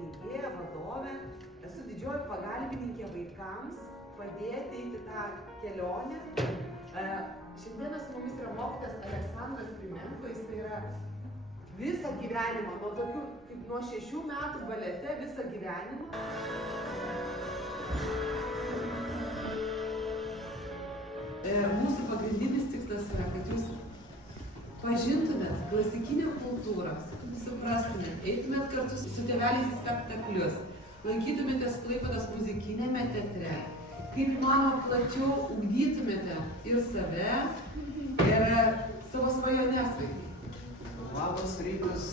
steigėja, vadovė, esu didžioji pagalbininkė vaikams padėti eiti tą kelionę. Šiandieną su mumis yra mokytojas Aleksandras Primenko, jis yra visą gyvenimą, nuo 6 metų balete visą gyvenimą. Mūsų pagrindinis tikslas yra, kad jūs pažintumėt klasikinę kultūrą, suprastumėt, eitumėt kartu su tėveliais į spektaklius, lankytumėtės Klaipėdos muzikiniame teatre, kaip įmanoma plačiau ugdytumėte ir save, ir savo svajones vaikai. Labas rytas,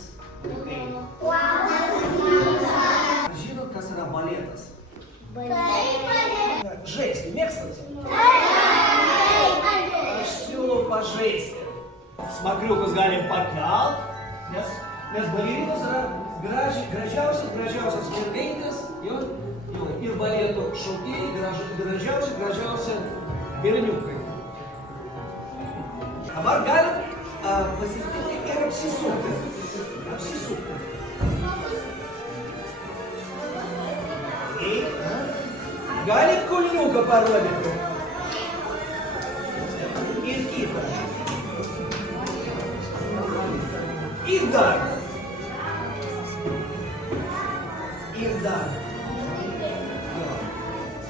vaikai. Labas rytas. Žinot, kas yra baletas? Taip. Žaisti, mėgstat? Taip. Aš siūlau pažaisti. Smakriukus galim pakelt, nes balerinos yra gražiausias mergaitės, ir baleto šokėjai gražiausi berniukai. Dabar galim pasistikti ir apsisukti. Galit kulniuką parodyti. Ir kitą. Ir dar. Ir dar.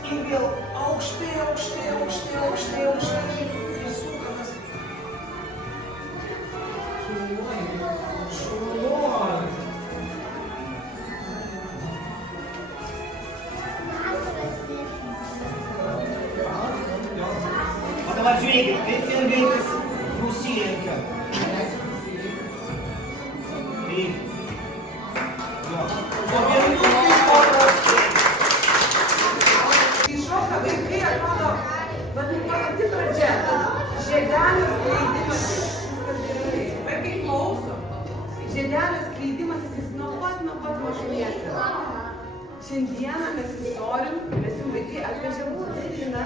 Ir vėl aukštai. Ir sukamas. Šuoliuoji. O dabar žiūrėkit, kaip mergaitės nusilenkia. O berniukai paprastai. Iššoka vaikai, atrodo, pati pradžia. Žiedelio skleidimas. Vaikai klauso. Žiedelio skleidimas jis nuo pat mažumės yra. Šiandieną mes jums vaikai atvežėm muzikiną